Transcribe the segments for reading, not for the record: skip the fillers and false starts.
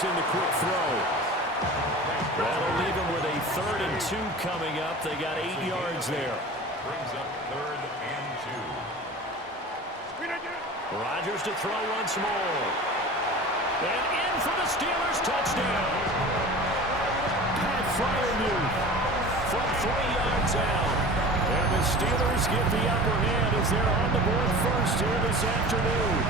using the quick throw. That'll leave him with a 3rd and 2 coming up. They got 8 yards there. Brings up 3rd and 2. Rodgers to throw once more. And in for the Steelers, touchdown. Pat Freiermuth from 3 yards out. And the Steelers get the upper hand as they're on the board first here this afternoon.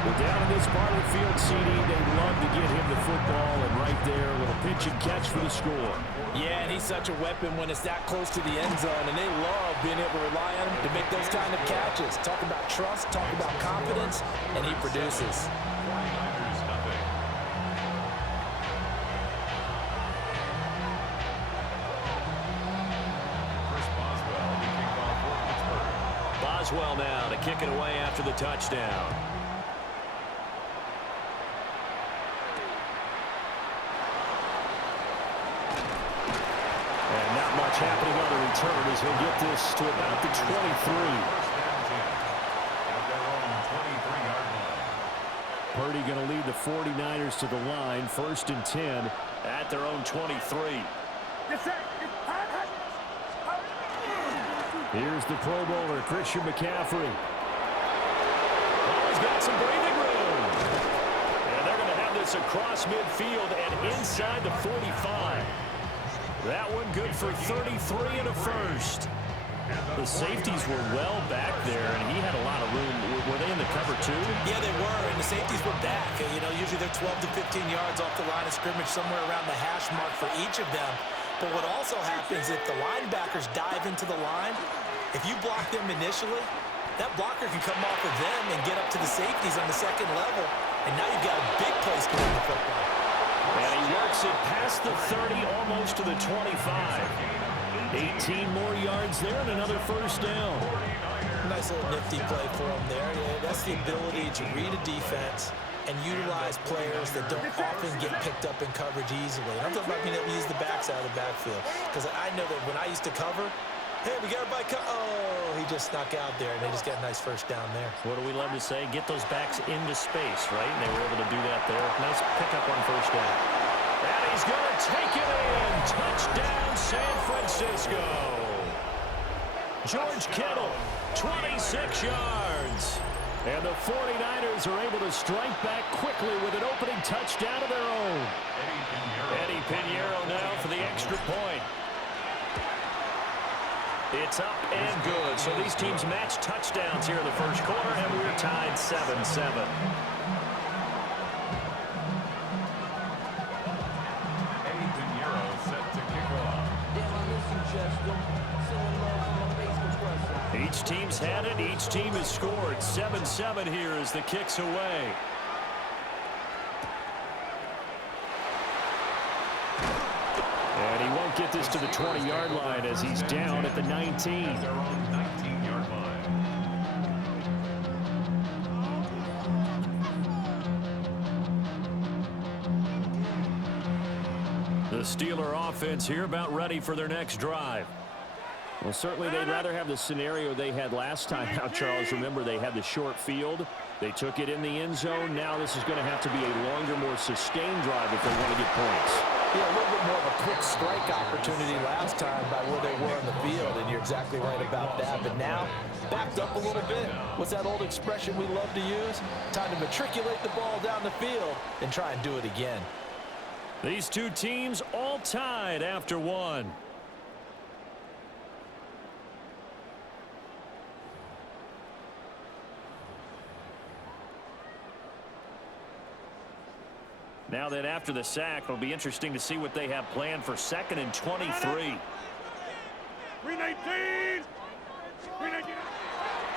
Well, down in this part of the field, CD, they'd love to get him the football, and right there, a little pitch and catch for the score. Yeah, and he's such a weapon when it's that close to the end zone, and they love being able to rely on him to make those kind of catches. Talk about trust, talk about confidence, and he produces. Boswell now to kick it away after the touchdown. And not much happening on the return as he'll get this to about the 23. Purdy going to lead the 49ers to the line, 1st and 10 at their own 23. Yes, sir. Here's the Pro Bowler, Christian McCaffrey. Oh, he's got some breathing room. And they're going to have this across midfield and inside the 45. That one good for 33 and a first. The safeties were well back there, and he had a lot of room. Were they in the cover too? Yeah, they were, and the safeties were back. You know, usually they're 12 to 15 yards off the line of scrimmage, somewhere around the hash mark for each of them. But what also happens if the linebackers dive into the line, if you block them initially, that blocker can come off of them and get up to the safeties on the second level, and now you've got a big place to win the football. And he works it past the 30, almost to the 25. 18 more yards there and another first down. Nice little nifty play for him there. Yeah, that's the ability to read a defense and utilize players that don't often get picked up in coverage easily. And I'm talking about being able to use the backs out of the backfield. Because I know that when I used to cover, hey, we got everybody oh, he just snuck out there, and they just got a nice first down there. What do we love to say? Get those backs into space, right? And they were able to do that there. Nice pickup on first down. And he's going to take it in. Touchdown, San Francisco. George Kittle, 26 yards. And the 49ers are able to strike back quickly with an opening touchdown of their own. Eddie Pinheiro now for the extra point. It's up and good. So these teams match touchdowns here in the first quarter, and we're tied 7-7. Each team's had it. Each team has scored. 7-7 here as the kick's away. And he won't get this to the 20-yard line as he's down at the 19. Their own 19-yard line. The Steeler offense here about ready for their next drive. Well, certainly they'd rather have the scenario they had last time out, Charles. Remember, they had the short field. They took it in the end zone. Now this is going to have to be a longer, more sustained drive if they want to get points. Yeah, a little bit more of a quick strike opportunity last time by where they were in the field, and you're exactly right about that. But now, backed up a little bit. What's that old expression we love to use? Time to matriculate the ball down the field and try and do it again. These two teams all tied after one. Now that after the sack, it'll be interesting to see what they have planned for 2nd and 23. 319! 319!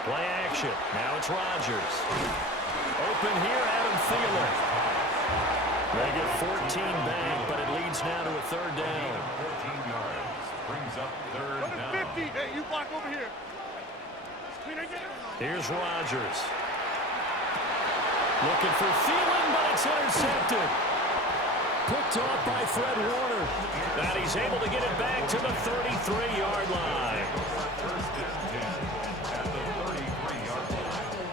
Play action. Now it's Rodgers. Open here, Adam Thielen. They get 14 back, but it leads now to a 3rd down. 14 yards. Brings up 3rd down. 50! Hey, you block over here. 319! Here's Rodgers. Looking for Thielen, but it's intercepted. Picked off by Fred Warner. And he's able to get it back to the 33-yard line. First and 10 at the 33-yard line.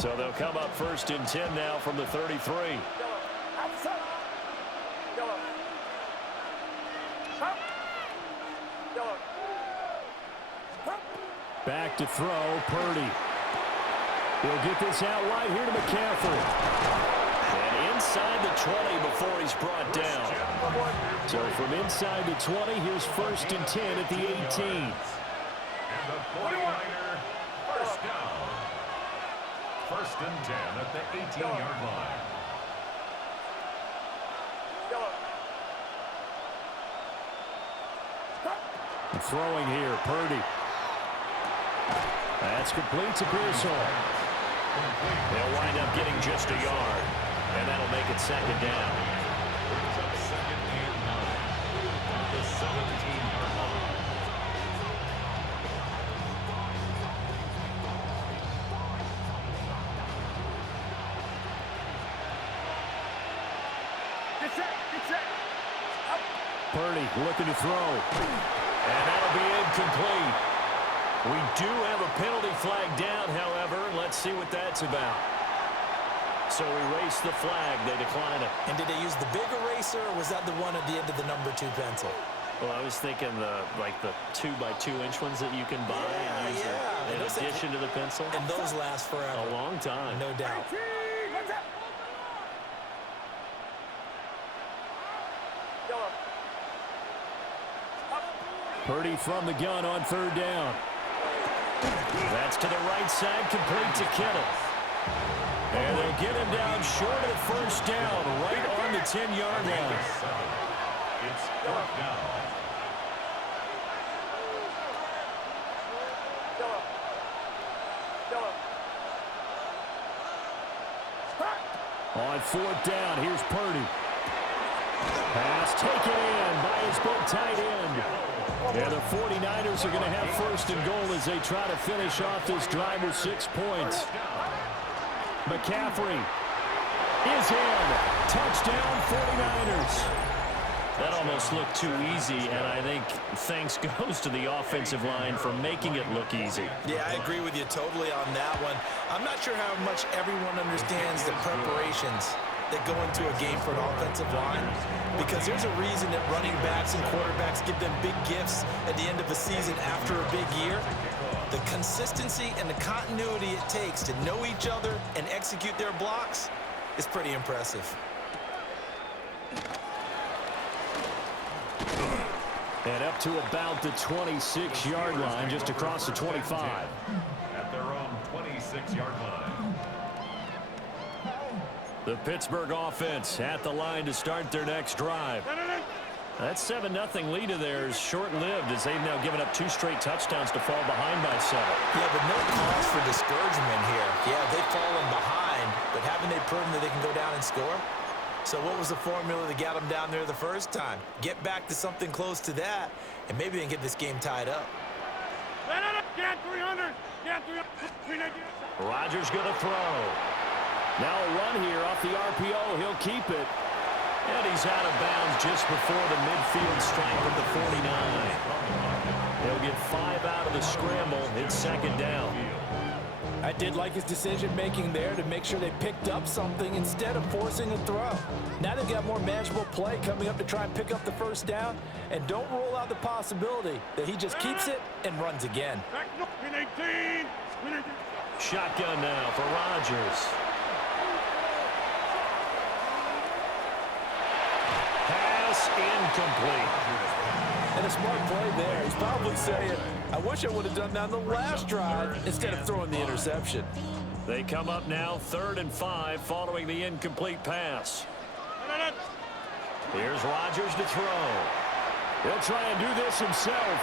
So they'll come up 1st and 10 now from the 33. Back to throw, Purdy. He'll get this out wide here to McCaffrey. And inside the 20 before he's brought down. So from inside the 20, here's 1st and 10 at the 18. And the 49er first down. 1st and 10 at the 18-yard line. And throwing here, Purdy. That's complete to Pearsall. They'll wind up getting just a yard, and that'll make it 2nd down. Brings up 2nd and 9 at the 17-yard line. Get set. Purdy looking to throw. And that'll be incomplete. We do have a penalty flag down, however. Let's see what that's about. So erase the flag. They decline it. And did they use the big eraser, or was that the one at the end of the number 2 pencil? Well, I was thinking the 2x2-inch ones that you can buy and use in addition to the pencil. And those last forever. A long time. No doubt. Purdy from the gun on 3rd down. That's to the right side, complete to Kittle. And they'll get him down short of the 1st down, right on the 10-yard line. It's 4th down. On 4th down, here's Purdy. Pass taken in by his big tight end. And the 49ers are going to have 1st and goal as they try to finish off this drive with 6 points. McCaffrey is in. Touchdown 49ers. That almost looked too easy, and I think thanks goes to the offensive line for making it look easy. Yeah, I agree with you totally on that one. I'm not sure how much everyone understands the preparations that go into a game for an offensive line, because there's a reason that running backs and quarterbacks give them big gifts at the end of the season after a big year. The consistency and the continuity it takes to know each other and execute their blocks is pretty impressive. And up to about the 26-yard line, just across the 25. At their own 26-yard line. The Pittsburgh offense at the line to start their next drive. That 7-0 lead of theirs short-lived as they've now given up 2 straight touchdowns to fall behind by 7. Yeah, but no cause for discouragement here. Yeah, they've fallen behind, but haven't they proven that they can go down and score? So what was the formula that got them down there the first time? Get back to something close to that, and maybe they can get this game tied up. Get 300. Get 300. Rodgers going to throw. Now a run here off the RPO. He'll keep it. And he's out of bounds just before the midfield stripe of the 49. He'll get 5 out of the scramble. It's 2nd down. I did like his decision-making there to make sure they picked up something instead of forcing a throw. Now they've got more manageable play coming up to try and pick up the 1st down, and don't rule out the possibility that he just keeps it and runs again. Shotgun now for Rodgers. Pass incomplete. And a smart play there. He's probably saying, I wish I would have done that on the last drive instead of throwing the interception. They come up now 3rd and 5 following the incomplete pass. Here's Rodgers to throw. He'll try and do this himself.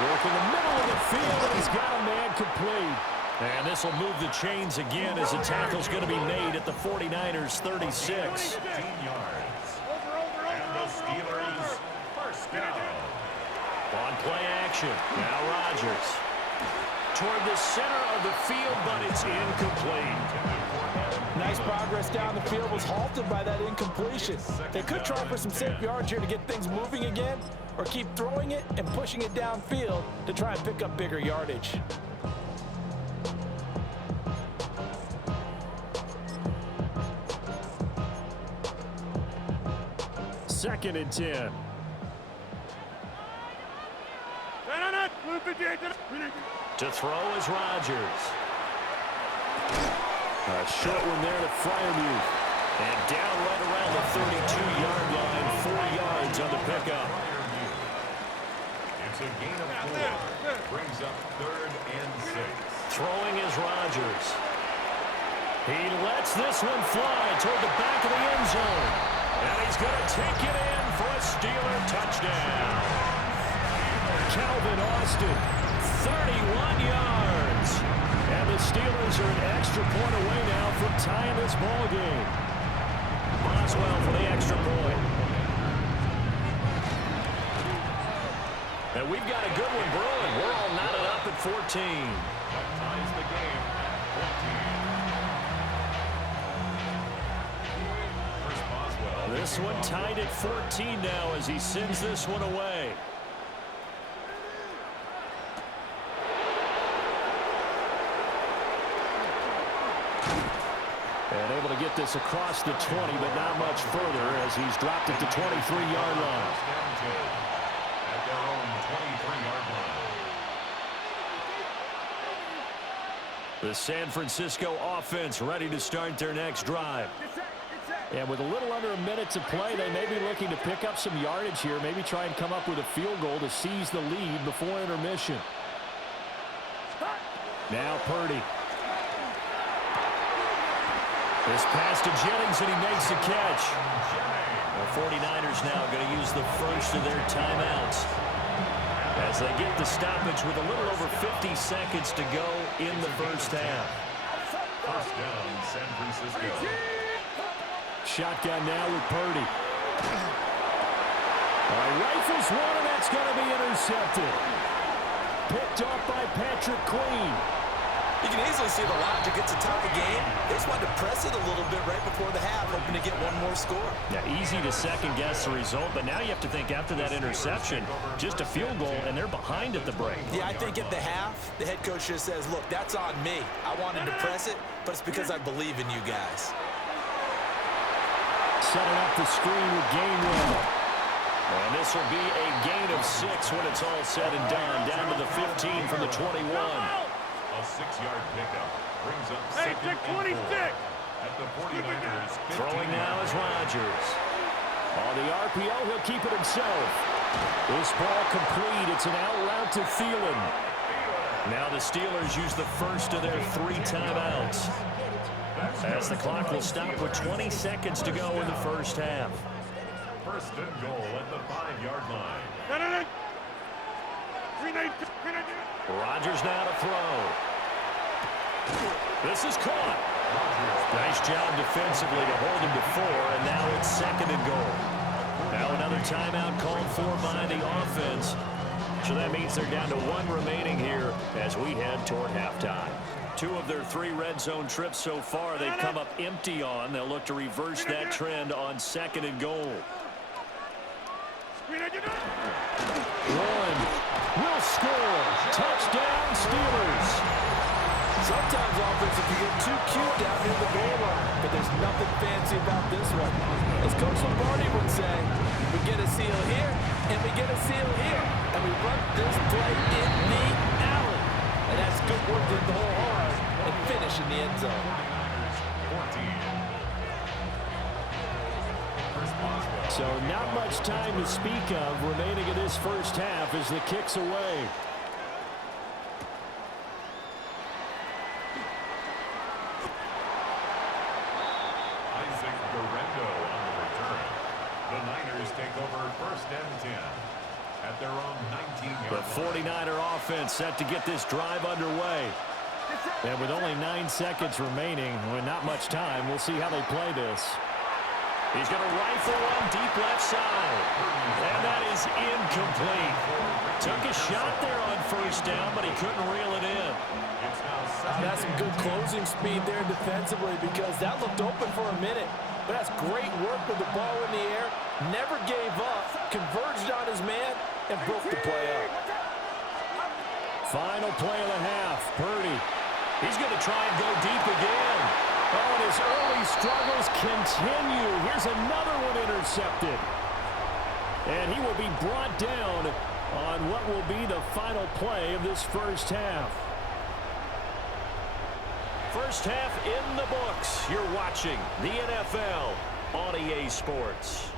Work in the middle of the field, and he's got a man complete. And this will move the chains again as the tackle's going to be made at the 49ers' 36. 15 yards. And the Steelers first down. On play action, now Rodgers. Toward the center of the field, but it's incomplete. Nice progress down the field was halted by that incompletion. They could try for some safe yards here to get things moving again, or keep throwing it and pushing it downfield to try and pick up bigger yardage. 2nd and 10. To throw is Rodgers. A short one there to Freiermuth. And down right around the 32-yard line, 4 yards on the pickup. It's a gain of 4. Brings up 3rd and 6. Throwing is Rodgers. He lets this one fly toward the back of the end zone. And he's going to take it in for a Steeler touchdown. Calvin Austin, 31 yards. And the Steelers are an extra point away now from tying this ball game. Boswell for the extra point. And we've got a good one brewing. We're all knotted up at 14. That ties the game. 14. First Boswell. This one tied at 14 now as he sends this one away. And able to get this across the 20, but not much further as he's dropped it to 23-yard line. At their own 23-yard line. The San Francisco offense ready to start their next drive. And with a little under a minute to play, they may be looking to pick up some yardage here, maybe try and come up with a field goal to seize the lead before intermission. Now Purdy. This pass to Jennings, and he makes the catch. The 49ers now going to use the first of their timeouts as they get the stoppage with a little over 50 seconds to go in the first half. First down, San Francisco. Shotgun now with Purdy. Rifles one, and that's going to be intercepted. Picked off by Patrick Queen. You can easily see the logic. It's a tie game. They just wanted to press it a little bit right before the half, hoping to get one more score. Yeah, easy to second-guess the result, but now you have to think after that interception, just a field goal, and they're behind at the break. Yeah, I think at the half, the head coach just says, look, that's on me. I wanted to press it, but it's because I believe in you guys. Setting up the screen with Gainwell. And this will be a gain of 6 when it's all said and done, down to the 15 from the 21. A 6-yard pickup brings up 2nd and 4 at the 49ers. Throwing now is Rodgers. On the RPO, he'll keep it himself. This ball complete. It's an out route to Thielen. Now the Steelers use the first of their 3 timeouts, as the clock will stop with 20 seconds to go in the first half. First and goal at the 5-yard line. Rodgers now to throw. This is caught. Nice job defensively to hold him to 4, and now it's 2nd and goal. Now another timeout called for by the offense. So that means they're down to 1 remaining here as we head toward halftime. 2 of their 3 red zone trips so far they've come up empty on. They'll look to reverse that trend on 2nd and goal. One will score. Touchdown, Steelers. Sometimes offensive can get too cute down near the goal line, but there's nothing fancy about this one. As Coach Lombardi would say, we get a seal here, and we get a seal here, and we run this play in the alley. And that's good work to the whole hard and finish in the end zone. 14. So not much time to speak of remaining in this first half as the kick's away. Isaac Guerrero on the return. The Niners take over 1st and 10 at their own 19-yard line. The 49er offense set to get this drive underway. And with only 9 seconds remaining, with not much time, we'll see how they play this. He's going to rifle one deep left side. And that is incomplete. Took a shot there on 1st down, but he couldn't reel it in. That's some good closing speed there defensively because that looked open for a minute. But that's great work with the ball in the air. Never gave up, converged on his man, and broke the play up. Final play of the half. Purdy. He's going to try and go deep again. Oh, and his early struggles continue. Here's another one intercepted. And he will be brought down on what will be the final play of this first half. First half in the books. You're watching the NFL on EA Sports.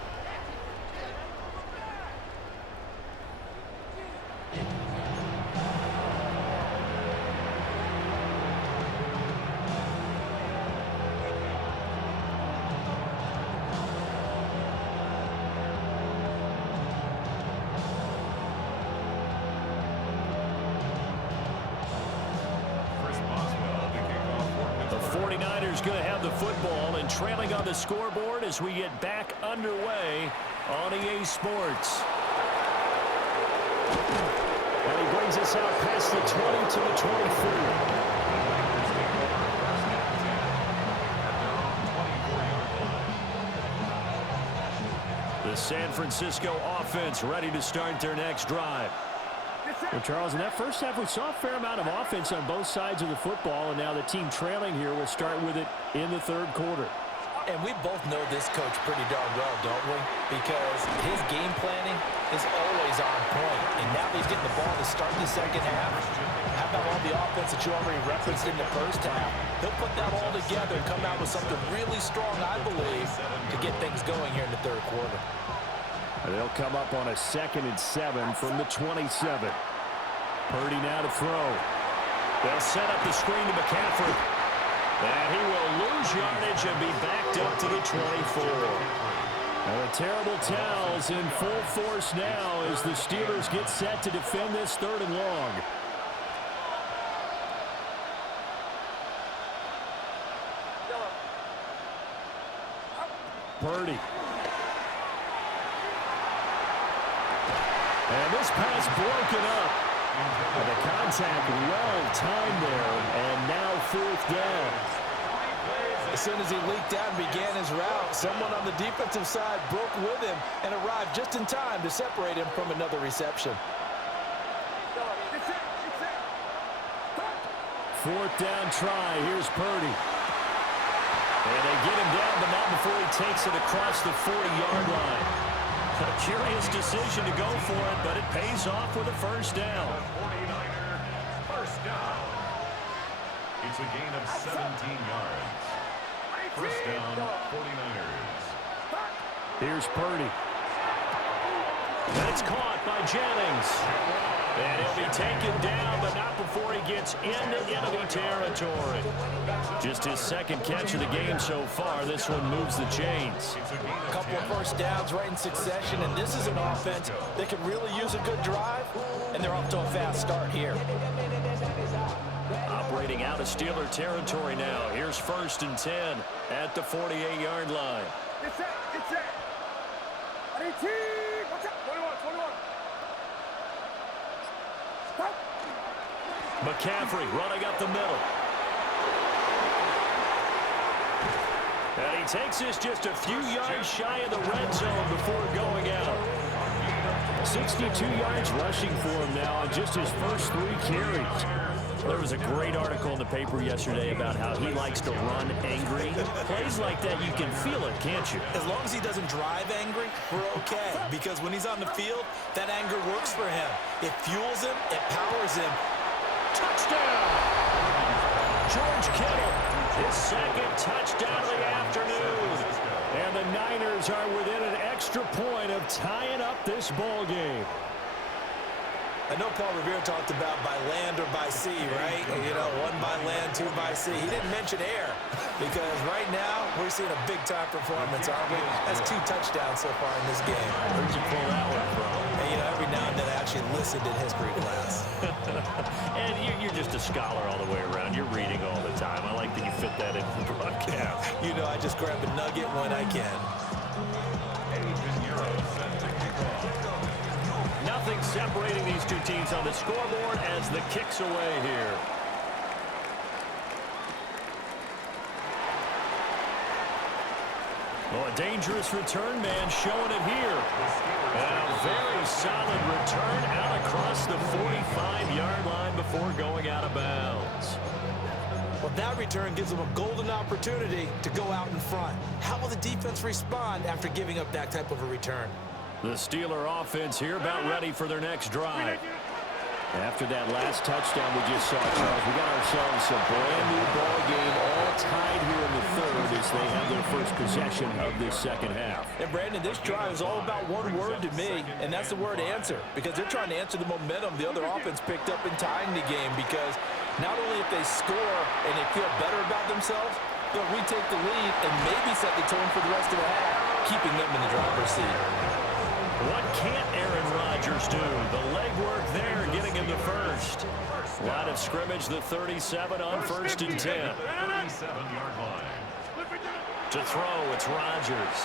Going to have the football and trailing on the scoreboard as we get back underway on EA Sports. And he brings us out past the 20 to the 24. The San Francisco offense ready to start their next drive. Well, Charles, in that first half, we saw a fair amount of offense on both sides of the football, and now the team trailing here will start with it in the third quarter. And we both know this coach pretty darn well, don't we? Because his game planning is always on point, and now he's getting the ball to start the second half. How about all the offense that you already referenced in the first half? He'll put that all together and come out with something really strong, I believe, to get things going here in the third quarter. They'll come up on a 2nd and 7 from the 27. Purdy now to throw. They'll set up the screen to McCaffrey. And he will lose yardage and be backed up to the 24. And the terrible towels in full force now as the Steelers get set to defend this 3rd and long. Purdy. And this pass broken up. And the contact well timed there. And now 4th down. As soon as he leaked out and began his route, someone on the defensive side broke with him and arrived just in time to separate him from another reception. 4th down try. Here's Purdy. And they get him down, but not before he takes it across the 40-yard line. A curious decision to go for it, but it pays off with a first down. 49er, first down. It's a gain of 17 yards. First down, 49ers. Here's Purdy. And it's caught by Jennings. And he'll be taken down, but not before he gets into enemy territory. Just his 2nd catch of the game so far. This one moves the chains. A couple of first downs right in succession, and this is an offense that can really use a good drive, and they're off to a fast start here. Operating out of Steeler territory now. Here's 1st and 10 at the 48-yard line. Get set, get set. 18, watch out, 21. Stop. McCaffrey running up the middle. And he takes this just a few yards shy of the red zone before going out. 62 yards rushing for him now on just his first 3 carries. There was a great article in the paper yesterday about how he likes to run angry. Plays like that, you can feel it, can't you? As long as he doesn't drive angry, we're okay. Because when he's on the field, that anger works for him. It fuels him. It powers him. Touchdown! George Kittle, his 2nd touchdown of the afternoon. And the Niners are within an extra point of tying up this ball game. I know Paul Revere talked about by land or by sea, right? You know, 1 by land, 2 by sea. He didn't mention air because right now we're seeing a big-time performance, aren't we? That's 2 touchdowns so far in this game. Where'd you pull that one from? And, you know, every now and then I actually listened in history class. And you're just a scholar all the way around. You're reading all the time. I like that you fit that in the broadcast. You know, I just grab a nugget when I can. Nothing separating these 2 teams on the scoreboard as the kick's away here. Oh, a dangerous return man showing it here. And a very solid return out across the 45-yard line before going out of bounds. Well, that return gives them a golden opportunity to go out in front. How will the defense respond after giving up that type of a return? The Steeler offense here about ready for their next drive. After that last touchdown we just saw, Charles, we got ourselves a brand-new ball game all tied here in the third as they have their first possession of this second half. And, Brandon, this drive is all about one word to me, and that's the word answer, because they're trying to answer the momentum the other offense picked up in tying the game, because not only if they score and they feel better about themselves, they'll retake the lead and maybe set the tone for the rest of the half, keeping them in the driver's seat. What can't Aaron Rodgers do? The legwork there, getting him the first. Line of scrimmage, the 37 on 1st and 10. 37-yard line. To throw, it's Rodgers.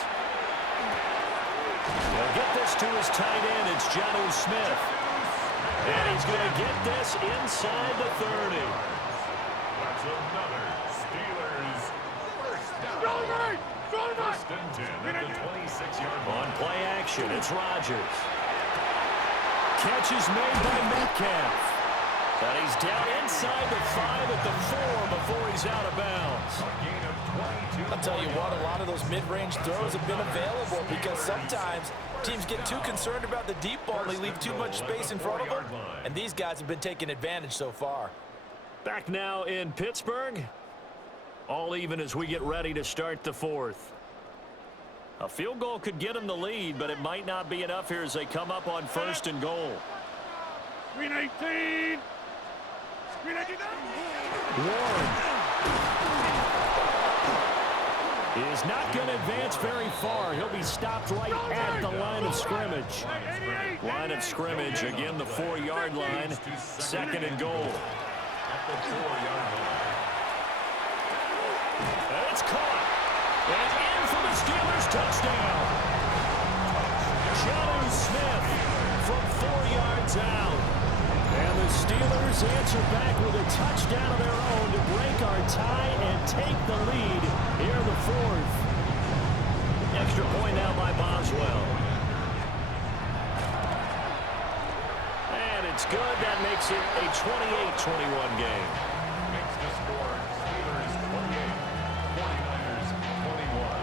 He'll get this to his tight end. It's Jonnu Smith. And he's going to get this inside the 30. That's another Steelers first down. First and 10 at the 26-yard line. On play action, it's Rodgers. Catch is made by Metcalf. But he's down inside the 5 at the 4 before he's out of bounds. A gain of 22. I'll tell you what, a lot of those mid-range throws have been available because sometimes teams get too concerned about the deep ball and they leave too much space in front of them. And these guys have been taking advantage so far. Back now in Pittsburgh. All even as we get ready to start the fourth. A field goal could get them the lead, but it might not be enough here as they come up on 1st and goal. Green 18. Green 18. Warren is not going to advance very far. He'll be stopped right at the line of scrimmage. Line of scrimmage, again, the 4-yard line. 2nd and goal. At the 4-yard line. And it's caught. And in for the Steelers touchdown. Jonnu Smith from 4 yards out. And the Steelers answer back with a touchdown of their own to break our tie and take the lead here in the 4th. Extra point now by Boswell. And it's good. That makes it a 28-21 game. Makes the score Steelers 28, 49ers 21.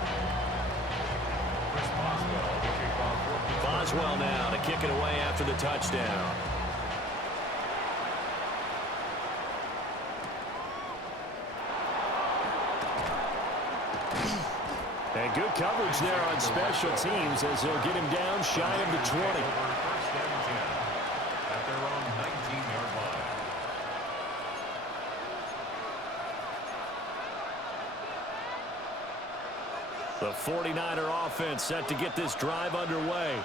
Chris Boswell to kick off for Pittsburgh. Boswell now to kick it away after the touchdown. And good coverage there on special teams as they'll get him down shy of the 20. Over 1st and 10 at their own 19-yard line. The 49er offense set to get this drive underway.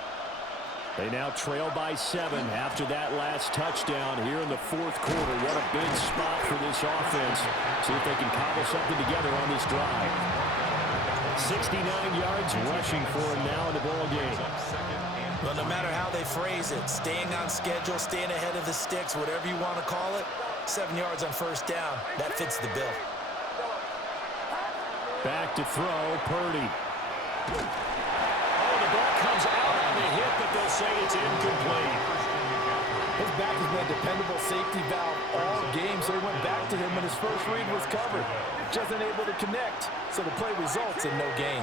They now trail by 7 after that last touchdown here in the 4th quarter. What a big spot for this offense. See if they can cobble something together on this drive. 69 yards rushing for him now in the ball game. Well, no matter how they phrase it, staying on schedule, staying ahead of the sticks, whatever you want to call it, 7 yards on 1st down, that fits the bill. Back to throw, Purdy. Oh, the ball comes out on the hit, but they'll say it's incomplete. His back has been a dependable safety valve all game, so he went back to him when his first read was covered. Just unable to connect, so the play results in no gain.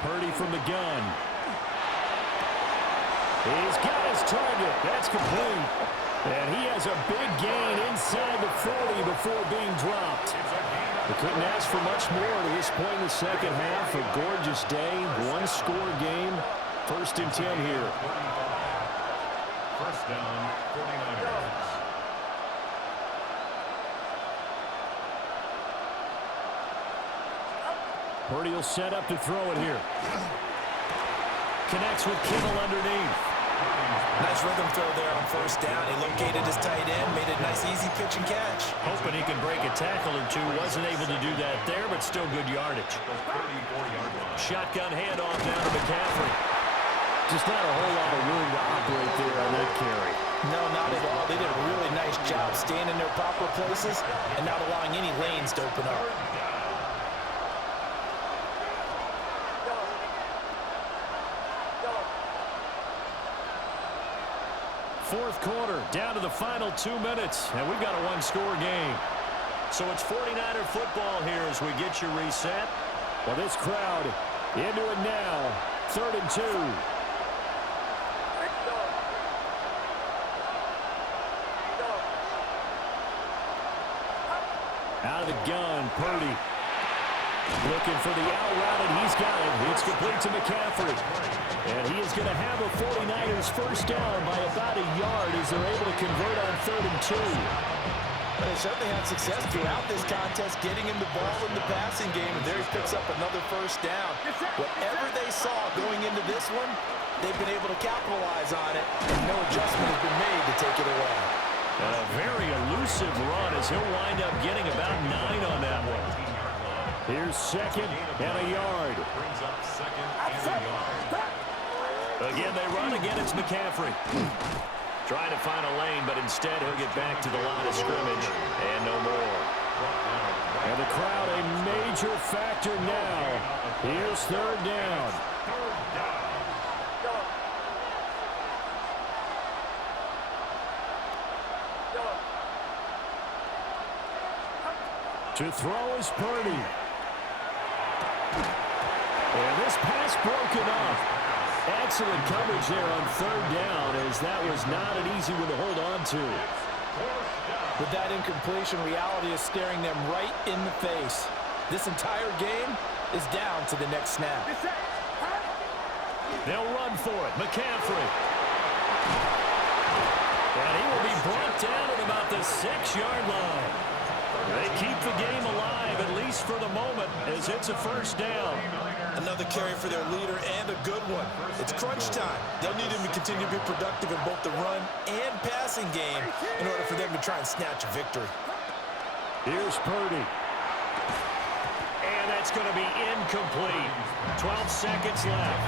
Purdy from the gun. He's got his target. That's complete. And he has a big gain inside the 40 before being dropped. They couldn't ask for much more to this point in the second half. A gorgeous day, one-score game. 1st and 10 here. 1st down, 49ers. Purdy will set up to throw it here. Connects with Kittle underneath. Nice rhythm throw there on 1st down. He located his tight end, made a nice easy pitch and catch. Hoping he can break a tackle or two. Wasn't able to do that there, but still good yardage. 34-yard line. Shotgun handoff down to McCaffrey. Just not a whole lot of room to operate there on that carry. No, not at all. They did a really nice job staying in their proper places and not allowing any lanes to open up. fourth quarter, down to the final 2 minutes, and we've got a one-score game. So it's 49er football here as we get your reset. Well, this crowd into it now. 3rd and 2. Out of the gun, Purdy. Looking for the out route, and he's got it. It's complete to McCaffrey. And he is going to have a 49ers first down by about a yard as they're able to convert on 3rd and 2. They certainly had success throughout this contest, getting him the ball in the passing game, and there he picks up another first down. Whatever they saw going into this one, they've been able to capitalize on it, and no adjustment has been made to take it away. And a very elusive run as he'll wind up getting about 9 on that one. Here's 2nd and a yard. Brings up 2nd and a yard. Again, they run. Again, it's McCaffrey. Trying to find a lane, but instead he'll get back to the line of scrimmage and no more. And the crowd a major factor now. Here's 3rd down. To throw is Purdy. And this pass broken up. Excellent coverage there on 3rd down, as that was not an easy one to hold on to. With that incompletion, reality is staring them right in the face. This entire game is down to the next snap. They'll run for it. McCaffrey. And he will be brought down at about the 6-yard line. They keep the game alive, at least for the moment, as it's a first down. Another carry for their leader, and a good one. It's crunch time. They'll need him to continue to be productive in both the run and passing game in order for them to try and snatch a victory. Here's Purdy. And that's going to be incomplete. 12 seconds left.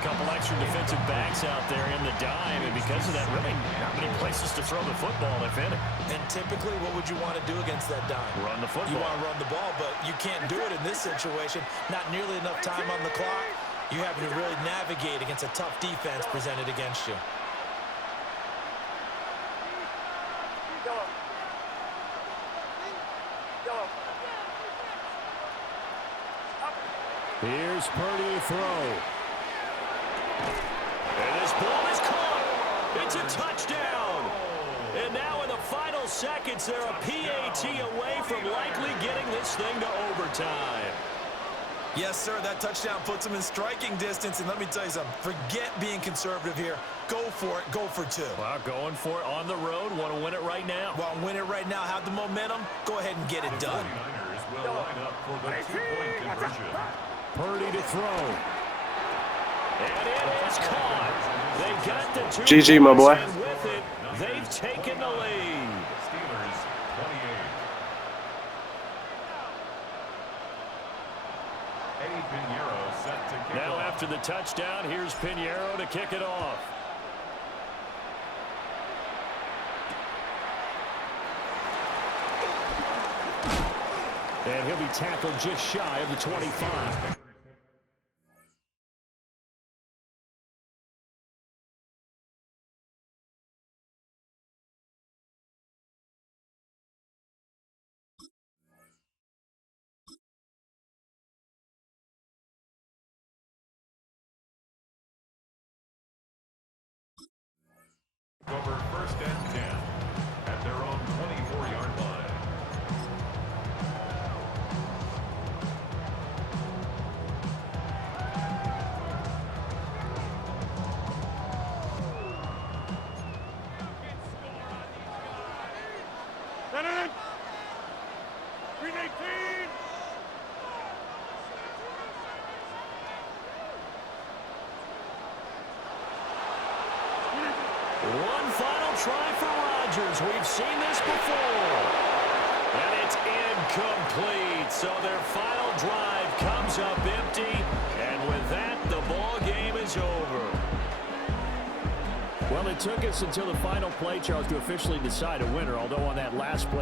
A couple extra defensive backs out there in the dime, and because of that, really not many places to throw the football, if any. And typically, what would you want to do against that dime? Run the football. You want to run the ball, but you can't do it in this situation. Not nearly enough time on the clock. You have to really navigate against a tough defense presented against you. Here's Purdy to throw. And this ball is caught. It's a touchdown. And now in the final seconds, they're a PAT away from likely getting this thing to overtime. Yes, sir, that touchdown puts them in striking distance. And let me tell you something, forget being conservative here. Go for it, go for 2. Well, going for it on the road. Want to win it right now? Want to win it right now, have the momentum, go ahead and get it done. 49ers will line up for the 2-point conversion. Purdy to throw. And it is caught. They got the 2 GG, my boy. And with it, they've taken the lead. Steelers 28. Eddie Pinheiro set to kick Now off. after the touchdown, here's Pinheiro to kick it off. And he'll be tackled just shy of the 25. Over 1st and 10 at their own 24-yard line. One final try for Rodgers. We've seen this before. And it's incomplete. So their final drive comes up empty. And with that, the ball game is over. Well, it took us until the final play, Charles, to officially decide a winner, although on that last play,